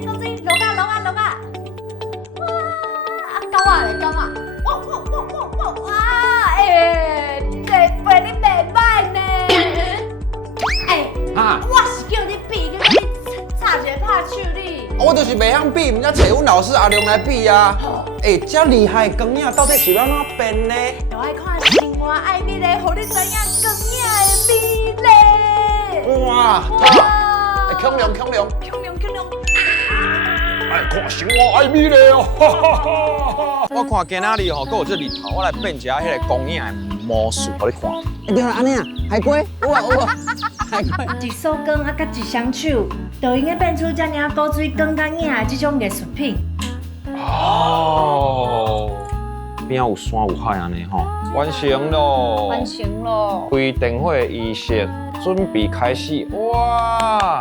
水，落啊！哇，狗啊嘞，狗啊！哇，这陪你袂歹呢。我是叫你比，叫你插一个拍手你。我就是袂晓比，毋才找阮老师阿良来比啊。这厉害的光影到底是要怎变呢？就爱看生活爱美嘞，互你知影光影的美嘞。哇！强亮！爱看生活爱美嘞哦！我看今仔日吼，搁有这日头，我来变一下迄个光影的魔术，互你看。对啦，安尼啊，海龟，有啊，海龟。一束光啊，甲一双手，就应该变出遮尔古水光甲影的这种艺术品。哦，边有山有海安尼吼，完成咯！完成咯！开灯会仪式准备开始，哇！